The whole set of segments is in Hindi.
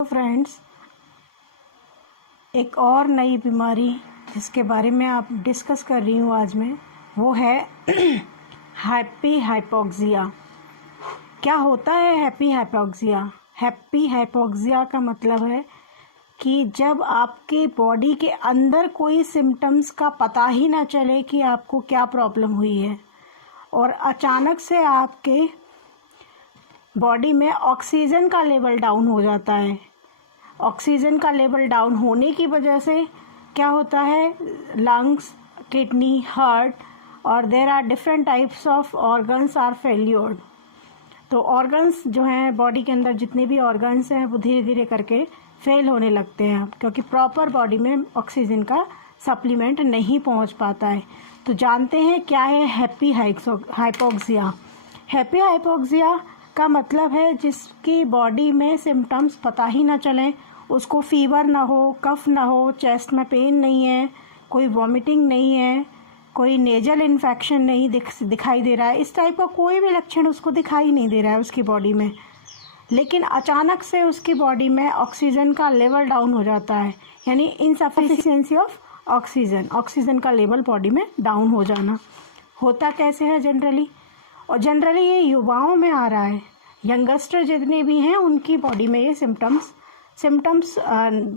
तो फ्रेंड्स, एक और नई बीमारी जिसके बारे में आप डिस्कस कर रही हूँ आज मैं, वो है हैप्पी हाइपोक्सिया। क्या होता है हैप्पी हाइपोक्सिया? हैप्पी हाइपोक्सिया का मतलब है कि जब आपके बॉडी के अंदर कोई सिम्टम्स का पता ही ना चले कि आपको क्या प्रॉब्लम हुई है और अचानक से आपके बॉडी में ऑक्सीजन का लेवल डाउन हो जाता है। ऑक्सीजन का लेवल डाउन होने की वजह से क्या होता है, लंग्स, किडनी, हार्ट और there are different types of organs are failured. तो ऑर्गन्स जो हैं बॉडी के अंदर, जितने भी ऑर्गन्स हैं वो धीरे धीरे करके फेल होने लगते हैं क्योंकि प्रॉपर बॉडी में ऑक्सीजन का सप्लीमेंट नहीं पहुंच पाता है। तो जानते हैं क्या है हैप्पी हाइपोक्सिया। हैप्पी हाइपोक्सिया का मतलब है जिसकी बॉडी में सिम्टम्स पता ही ना चलें, उसको फीवर ना हो, कफ ना हो, चेस्ट में पेन नहीं है, कोई वॉमिटिंग नहीं है, कोई नेजल इन्फेक्शन नहीं दिखाई दे रहा है, इस टाइप का कोई भी लक्षण उसको दिखाई नहीं दे रहा है उसकी बॉडी में। लेकिन अचानक से उसकी बॉडी में ऑक्सीजन का लेवल डाउन हो जाता है, यानी इनसफिशिएंसी ऑफ ऑक्सीजन का लेवल बॉडी में डाउन हो जाना। होता कैसे है जनरली, और जनरली ये युवाओं में आ रहा है। यंगस्टर जितने भी हैं उनकी बॉडी में ये सिम्टम्स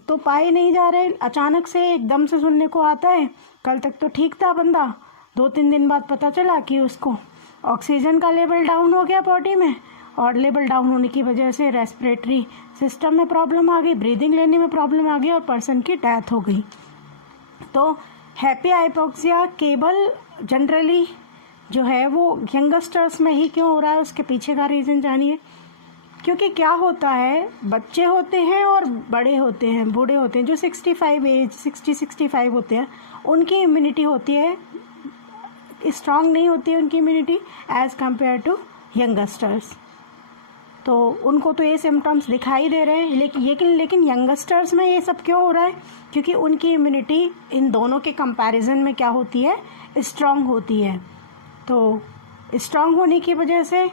तो पाए नहीं जा रहे, अचानक से एकदम से सुनने को आता है। कल तक तो ठीक था बंदा, 2-3 दिन बाद पता चला कि उसको ऑक्सीजन का लेवल डाउन हो गया बॉडी में, और लेवल डाउन होने की वजह से रेस्पिरेटरी सिस्टम में प्रॉब्लम आ गई, ब्रीदिंग लेने में प्रॉब्लम आ गई और पर्सन की डेथ हो गई। तो हैप्पी हाइपोक्सिया केवल जनरली जो है वो यंगस्टर्स में ही क्यों हो रहा है, उसके पीछे का रीज़न जानिए। क्योंकि क्या होता है, बच्चे होते हैं और बड़े होते हैं, बूढ़े होते हैं, जो 60-65 होते हैं, उनकी इम्यूनिटी होती है स्ट्रांग नहीं होती है उनकी immunity as compare to youngsters. तो उनको तो ये सिम्टम्स दिखाई दे रहे हैं, लेकिन यंगस्टर्स में ये सब क्यों हो रहा है? क्योंकि उनकी इम्यूनिटी इन दोनों के कंपैरिजन में क्या होती है, स्ट्रांग होती है। तो स्ट्रांग होने की वजह से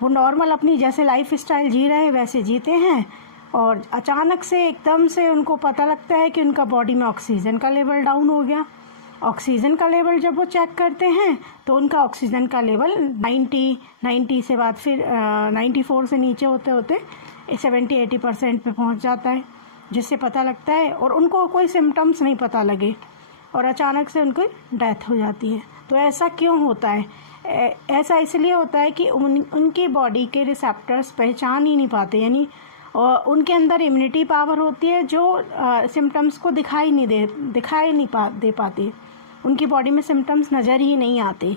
वो नॉर्मल अपनी जैसे लाइफ स्टाइल जी रहे हैं वैसे जीते हैं, और अचानक से एकदम से उनको पता लगता है कि उनका बॉडी में ऑक्सीजन का लेवल डाउन हो गया। ऑक्सीजन का लेवल जब वो चेक करते हैं तो उनका ऑक्सीजन का लेवल 90 से बाद फिर 94 से नीचे होते होते 70-80% पे पहुंच जाता है, जिससे पता लगता है और उनको कोई सिम्टम्स नहीं पता लगे और अचानक से उनको डेथ हो जाती है। तो ऐसा क्यों होता है? ऐसा इसलिए होता है कि उनकी बॉडी के रिसेप्टर्स पहचान ही नहीं पाते, यानी उनके अंदर इम्यूनिटी पावर होती है जो सिम्टम्स को दिखाई नहीं दे पाती। उनकी बॉडी में सिम्टम्स नज़र ही नहीं आते।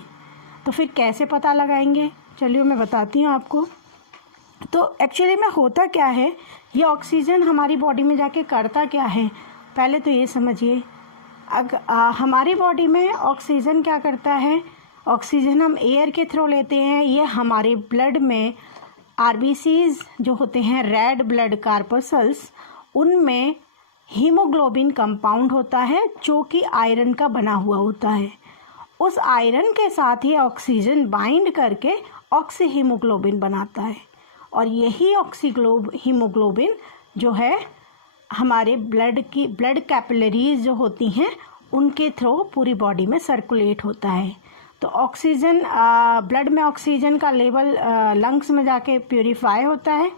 तो फिर कैसे पता लगाएंगे? चलिए मैं बताती हूँ आपको। तो एक्चुअली में होता क्या है, ये ऑक्सीजन हमारी बॉडी में जाके करता क्या है, पहले तो ये समझिए। हमारी बॉडी में ऑक्सीजन क्या करता है, ऑक्सीजन हम एयर के थ्रू लेते हैं। ये हमारे ब्लड में आरबीसीज जो होते हैं, रेड ब्लड कार्पसल्स, उनमें हीमोग्लोबिन कंपाउंड होता है जो कि आयरन का बना हुआ होता है। उस आयरन के साथ ही ऑक्सीजन बाइंड करके ऑक्सी हीमोग्लोबिन बनाता है, और यही हीमोग्लोबिन जो है हमारे ब्लड कैपिलरीज जो होती हैं उनके थ्रू पूरी बॉडी में सर्कुलेट होता है। तो ऑक्सीजन ब्लड में ऑक्सीजन का लेवल लंग्स में जाके प्यूरिफाई होता है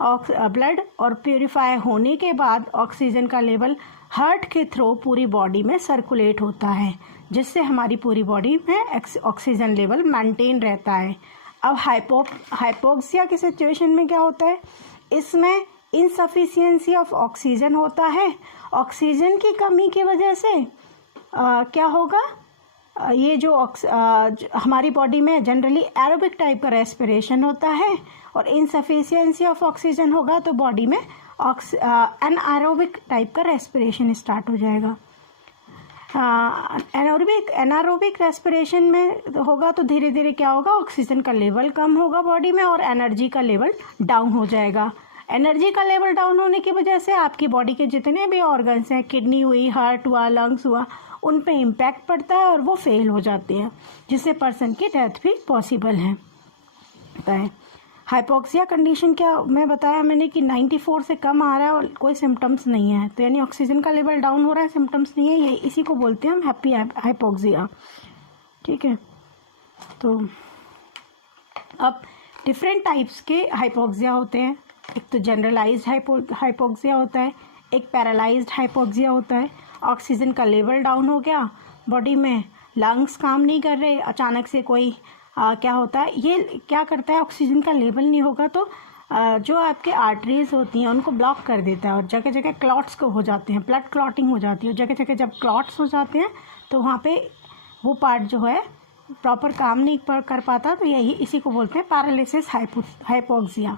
ब्लड, और प्यूरिफाई होने के बाद ऑक्सीजन का लेवल हार्ट के थ्रू पूरी बॉडी में सर्कुलेट होता है, जिससे हमारी पूरी बॉडी में ऑक्सीजन लेवल मेंटेन रहता है। अब हाइपोक्सिया की सिचुएशन में क्या होता है, इसमें इनसफिशिएंसी ऑफ ऑक्सीजन होता है। ऑक्सीजन की कमी की वजह से क्या होगा, ये जो हमारी बॉडी में जनरली एरोबिक टाइप का रेस्पिरेशन होता है, और इनसफिशिएंसी ऑफ ऑक्सीजन होगा तो बॉडी में एनारोबिक टाइप का रेस्पिरेशन स्टार्ट हो जाएगा। एनारोबिक रेस्पिरेशन में होगा तो धीरे धीरे क्या होगा, ऑक्सीजन का लेवल कम होगा बॉडी में और एनर्जी का लेवल डाउन हो जाएगा। एनर्जी का लेवल डाउन होने की वजह से आपकी बॉडी के जितने भी ऑर्गन्स हैं, किडनी हुई, हार्ट हुआ, लंग्स हुआ, उन पे इम्पैक्ट पड़ता है और वो फेल हो जाते हैं, जिससे पर्सन की डेथ भी पॉसिबल है। हाइपोक्सिया कंडीशन क्या मैं बताया मैंने कि 94 से कम आ रहा है और कोई सिम्टम्स नहीं है, तो यानी ऑक्सीजन का लेवल डाउन हो रहा है, सिम्टम्स नहीं है, ये इसी को बोलते हैं हम हैप्पी हाइपोक्सिया। ठीक है, तो अब डिफरेंट टाइप्स के हाइपोक्सिया होते हैं। एक तो जनरलाइज्ड हाइपोक्सिया होता है, एक पैरालाइज्ड हाइपोक्सिया होता है। ऑक्सीजन का लेवल डाउन हो गया बॉडी में, लंग्स काम नहीं कर रहे, अचानक से कोई क्या होता है, ये क्या करता है, ऑक्सीजन का लेवल नहीं होगा तो जो आपके आर्टरीज होती हैं उनको ब्लॉक कर देता है और जगह जगह क्लॉट्स को हो जाते हैं, ब्लड क्लॉटिंग हो जाती है। जगह जगह जब क्लॉट्स हो जाते हैं तो वहाँ पे वो पार्ट जो है प्रॉपर काम नहीं कर पाता, तो यही इसी को बोलते हैं पैरालिसिस हाइपोक्सिया।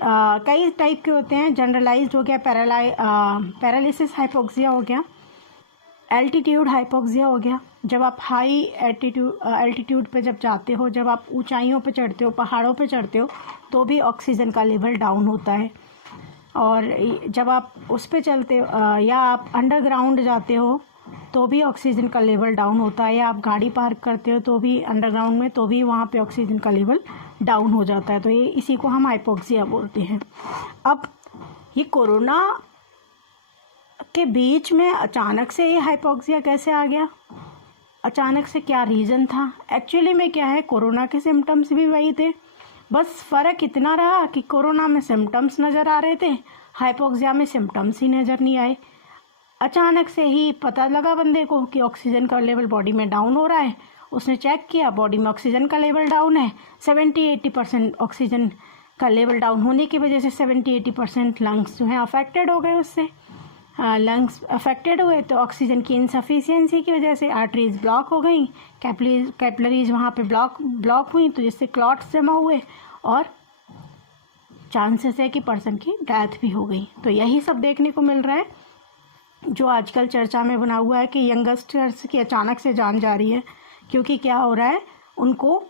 कई टाइप के होते हैं, जनरलाइज्ड हो गया, पैरालिसिस हाइपोक्सिया हो गया, एल्टीट्यूड हाइपोक्सिया हो गया। जब आप हाई एल्टीट्यूड पे जब जाते हो, जब आप ऊंचाइयों पे चढ़ते हो, पहाड़ों पे चढ़ते हो, तो भी ऑक्सीजन का लेवल डाउन होता है। और जब आप उस पे चलते या आप अंडरग्राउंड जाते हो तो भी ऑक्सीजन का लेवल डाउन होता है, या आप गाड़ी पार्क करते हो तो भी अंडरग्राउंड में, तो भी वहाँ पे ऑक्सीजन का लेवल डाउन हो जाता है। तो ये इसी को हम हाइपोक्सिया बोलते हैं। अब ये कोरोना के बीच में अचानक से ये हाइपोक्सिया कैसे आ गया, अचानक से क्या रीज़न था? एक्चुअली में क्या है, कोरोना के सिम्टम्स भी वही थे, बस फ़र्क इतना रहा कि कोरोना में सिम्टम्स नज़र आ रहे थे, हाइपोक्सिया में सिम्टम्स ही नज़र नहीं आए। अचानक से ही पता लगा बंदे को कि ऑक्सीजन का लेवल बॉडी में डाउन हो रहा है, उसने चेक किया, बॉडी में ऑक्सीजन का लेवल डाउन है, 70-80% ऑक्सीजन का लेवल डाउन होने की वजह से 70-80% लंग्स जो हैं अफेक्टेड हो गए उससे। लंग्स अफेक्टेड हुए तो ऑक्सीजन की इनसफिशियंसी की वजह से आर्टरीज ब्लॉक हो गई, कैपिलरीज वहाँ पे ब्लॉक हुई, तो जिससे क्लॉट्स जमा हुए और चांसेस है कि पर्सन की डेथ भी हो गई। तो यही सब देखने को मिल रहा है जो आजकल चर्चा में बना हुआ है कि यंगस्टर्स की अचानक से जान जा रही है, क्योंकि क्या हो रहा है, उनको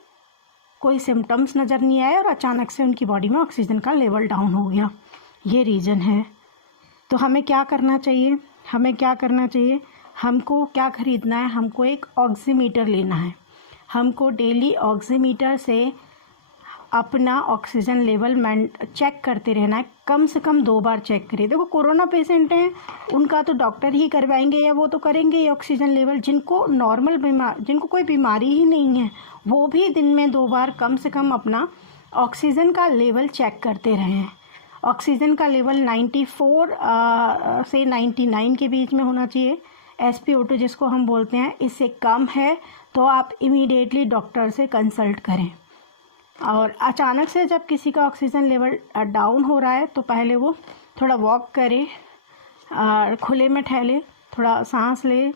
कोई सिम्टम्स नज़र नहीं आए और अचानक से उनकी बॉडी में ऑक्सीजन का लेवल डाउन हो गया। ये रीज़न है। तो हमें क्या करना चाहिए, हमको क्या ख़रीदना है, हमको एक ऑक्सीमीटर लेना है। हमको डेली ऑक्सीमीटर से अपना ऑक्सीजन लेवल चेक करते रहना है, कम से कम 2 बार चेक करिए। देखो कोरोना पेशेंट हैं, उनका तो डॉक्टर ही करवाएंगे या वो तो करेंगे ये ऑक्सीजन लेवल। जिनको जिनको कोई बीमारी ही नहीं है, वो भी दिन में 2 बार कम से कम अपना ऑक्सीजन का लेवल चेक करते रहें। ऑक्सीजन का लेवल 94 से 99 के बीच में होना चाहिए, SpO2 जिसको हम बोलते हैं। इससे कम है तो आप इमीडिएटली डॉक्टर से कंसल्ट करें। और अचानक से जब किसी का ऑक्सीजन लेवल डाउन हो रहा है तो पहले वो थोड़ा वॉक करे, खुले में टहले, थोड़ा सांस ले,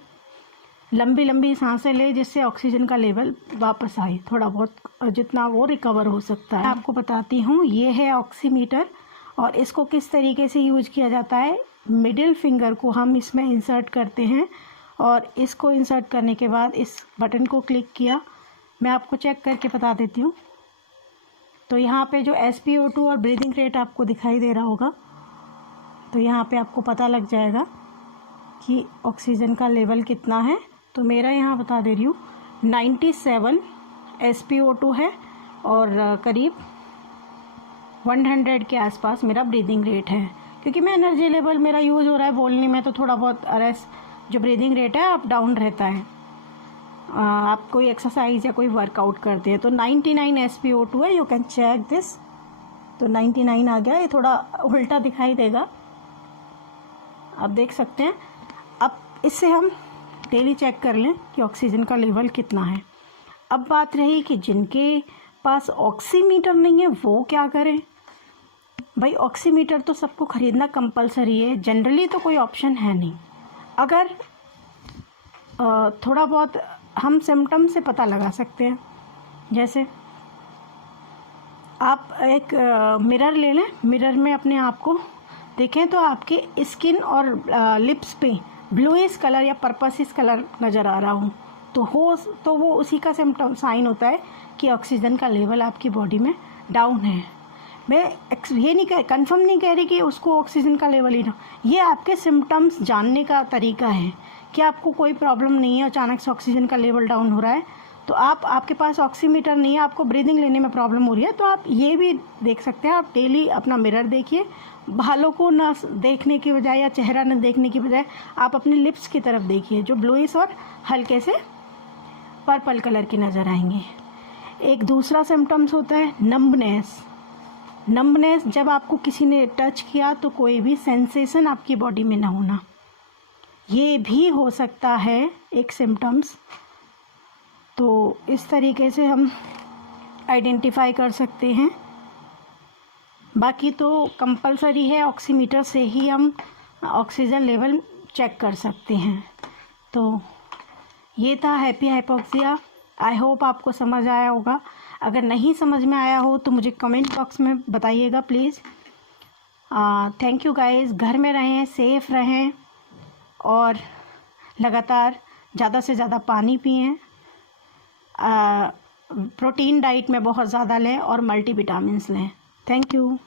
लंबी सांसें ले, जिससे ऑक्सीजन का लेवल वापस आए, थोड़ा बहुत जितना वो रिकवर हो सकता है। आपको बताती हूँ, ये है ऑक्सीमीटर और इसको किस तरीके से यूज किया जाता है। मिडिल फिंगर को हम इसमें इंसर्ट करते हैं और इसको इंसर्ट करने के बाद इस बटन को क्लिक किया। मैं आपको चेक करके बता देती हूँ। तो यहाँ पे जो SpO2 और ब्रीदिंग रेट आपको दिखाई दे रहा होगा, तो यहाँ पे आपको पता लग जाएगा कि ऑक्सीजन का लेवल कितना है। तो मेरा यहाँ बता दे रही हूँ 97 SpO2 है और करीब 100 के आसपास मेरा ब्रीदिंग रेट है। क्योंकि मैं एनर्जी लेवल मेरा यूज़ हो रहा है बोलने में, तो थोड़ा बहुत जो ब्रीदिंग रेट है अप डाउन रहता है। आप कोई एक्सरसाइज या कोई वर्कआउट करते हैं तो 99 SpO2 है, यू कैन चेक दिस। तो 99 आ गया, ये थोड़ा उल्टा दिखाई देगा, आप देख सकते हैं। अब इससे हम डेली चेक कर लें कि ऑक्सीजन का लेवल कितना है। अब बात रही कि जिनके पास ऑक्सीमीटर नहीं है वो क्या करें। भाई ऑक्सीमीटर तो सबको ख़रीदना कंपलसरी है, जनरली तो कोई ऑप्शन है नहीं। अगर थोड़ा बहुत हम सिम्टम से पता लगा सकते हैं, जैसे आप एक मिरर ले लें, मिरर में अपने आप को देखें तो आपके स्किन और लिप्स पे ब्लूइश कलर या पर्पसिस कलर नज़र आ रहा हो तो वो उसी का सिम्टम साइन होता है कि ऑक्सीजन का लेवल आपकी बॉडी में डाउन है। मैं ये नहीं कंफर्म नहीं कह रही कि उसको ऑक्सीजन का लेवल ही ना, ये आपके सिम्टम्स जानने का तरीका है कि आपको कोई प्रॉब्लम नहीं है, अचानक से ऑक्सीजन का लेवल डाउन हो रहा है तो आपके पास ऑक्सीमीटर नहीं है, आपको ब्रीदिंग लेने में प्रॉब्लम हो रही है, तो आप ये भी देख सकते हैं। आप डेली अपना मिरर देखिए, बालों को ना देखने की बजाय या चेहरा न देखने की बजाय आप अपने लिप्स की तरफ देखिए, जो ब्लूइश और हल्के से पर्पल कलर की नज़र आएंगे। एक दूसरा सिम्टम्स होता है नंबनेस। नंबनेस, जब आपको किसी ने टच किया तो कोई भी सेंसेशन आपकी बॉडी में ना होना, ये भी हो सकता है एक सिम्टम्स। तो इस तरीके से हम आइडेंटिफाई कर सकते हैं। बाकी तो कंपलसरी है, ऑक्सीमीटर से ही हम ऑक्सीजन लेवल चेक कर सकते हैं। तो ये था हैप्पी हाइपोक्सिया। आई होप आपको समझ आया होगा। अगर नहीं समझ में आया हो तो मुझे कमेंट बॉक्स में बताइएगा प्लीज़। Thank you guys. घर में रहें, सेफ रहें और लगातार ज़्यादा से ज़्यादा पानी पिएं। प्रोटीन डाइट में बहुत ज़्यादा लें और मल्टीविटामिन्स लें। Thank you.